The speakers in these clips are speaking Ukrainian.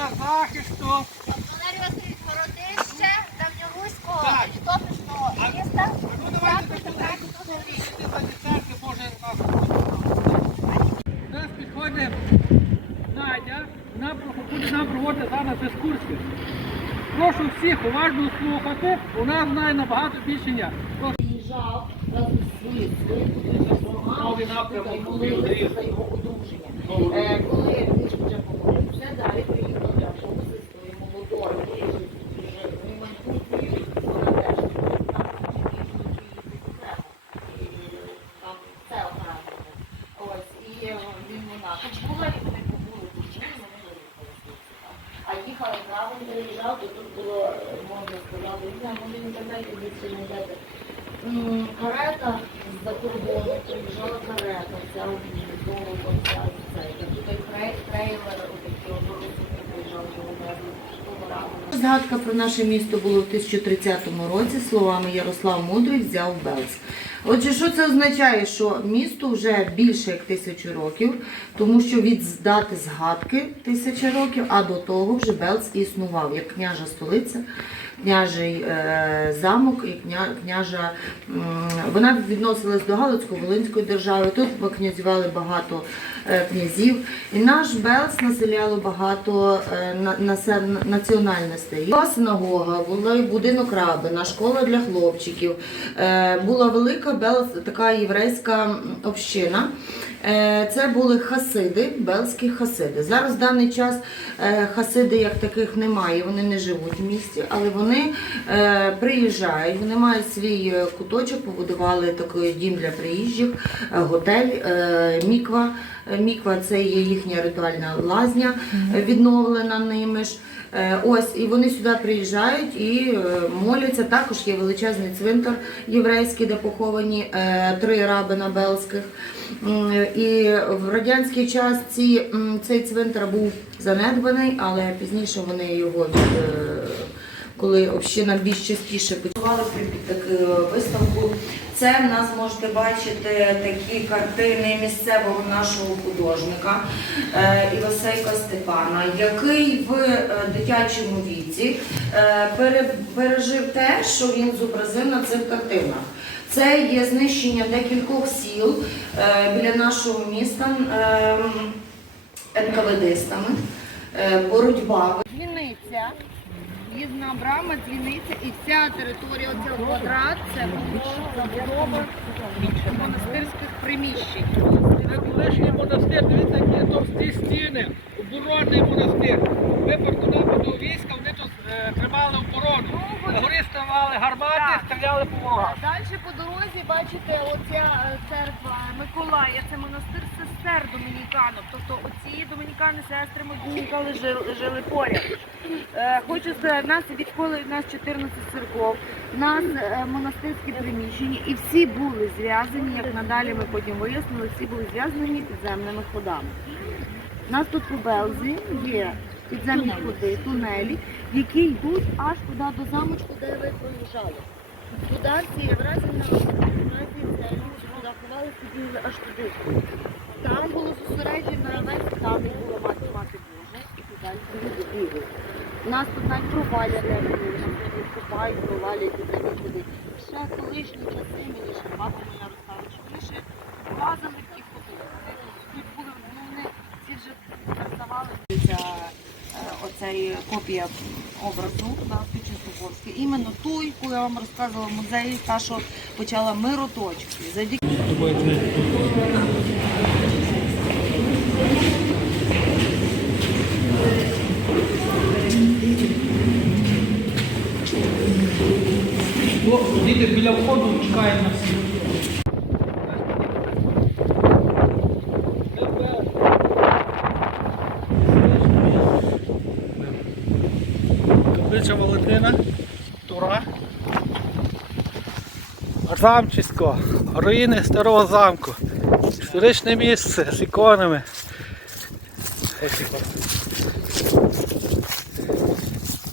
для захисту. Валерій Васильович Городище, Давньоруського, Так. Міста. Ну давайте дуже за десятки, може, нас. Зараз підходить Надя, вона буде нам проводити зараз екскурсію. Прошу всіх уважно слухати, вона знає набагато більше я. Приїжджав разом і молилися за його одруження. Е, Коли вже помолився, далі приїхав для автобуси з своїм молодою, дуже дуже майбутньою, вона теж там і там все оперативно. Ось, і е, він вона тут була, і вони побули тут, ну, і вони виїхали звідси, так. А правим, приїжджав, то тут було, е, можна сказати, не знаю, може в інтернеті більше не йдете. Карета з-за кордону, приїжджала карета, ця вся ця. Тут крей- трейлер, отакі обороти, приїжджали, що Згадка про наше місто було в 1030 році, словами Ярослав Мудрий взяв Белз. Отже, що це означає? Що місту вже більше як тисячу років, тому що від дати згадки тисяча років, а до того вже Белз існував як княжа столиця, княжий е, замок і кня, княжа. Вона відносилась до Галицько-Волинської держави. Тут князювали багато князів. І наш Белз населяло багато е, національностей. Була синагога, була будинок рабина, школа для хлопчиків. Е, Була велика Белз, така єврейська община. Е, Це були хасиди, белські хасиди. Зараз в даний час е, хасиди як таких немає, вони не живуть в місті, але вони е, приїжджають, вони мають свій е, куточок, побудували такий дім для приїжджих, е, готель, е, міква. Е, Міква це є їхня ритуальна лазня, е, відновлена ними ж. Е, Ось, і вони сюди приїжджають і моляться. Також є величезний цвинтар єврейський, де поховані три рабина белських. І в радянський час ці, цей цвинтар був занедбаний, але пізніше вони його від. Е, Коли община більш частіше почували під таку виставку. Це в нас можете бачити такі картини місцевого нашого художника е, Івасейка Степана, який в е, дитячому віці е, пережив те, що він зобразив на цих картинах. Це є знищення декількох сіл е, біля нашого міста ем, НКВДистами, е, боротьба. Дзвіниця, в'їзна брама, дзвіниця і вся територія цього квадрат це було монастирських приміщень. Це колишній монастир, дивіться, які товсті стіни, оборонний монастир. Оця е, церква Миколая, це монастир сестер домініканок. Тобто оці домінікани сестри Домінікани жили, жили поряд. Е, хочу нас відколи нас 14 церков, нас е, монастирські приміщення, і всі були зв'язані, як надалі ми потім вияснили, всі були зв'язані підземними ходами. У нас тут по Белзі є підземні ходи, тунелі, які йдуть аж туди до замочку, де ви проїжджали. Туди ці вразення гімназії туди. Там було зосереджено весь там, де була мати мати Божа, і туди люди бігли. Нас тут навіть проваляне, купають, провалять і самі ходи. Ще колишні часи, мені ще баба моя розказує, що лазили в ті ходи. Вони Тут були, ну, вони ці вже. Е, оцей копія образу на Печерськогорській. Іменно ту, яку я вам розказувала в музеї, та, що почала мироточки. Завдяки діти біля входу чекають на всіх. Валентина, Тура. Замчисько, руїни старого замку. Історичне місце з іконами.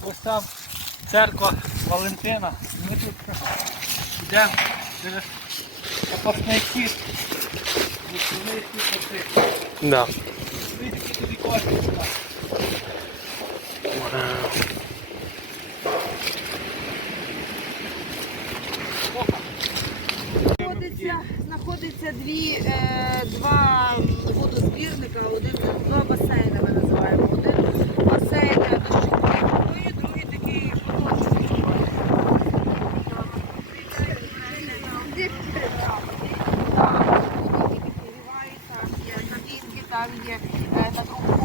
Ось там церква Валентина. Ми тут йдемо через запасний хід. Да. Які тут ікони. Це дві, е, два водозбірника, один два басейни ми називаємо. Один басейн дощової водою, другий такий поточний. Там є кабінки, там є на другому.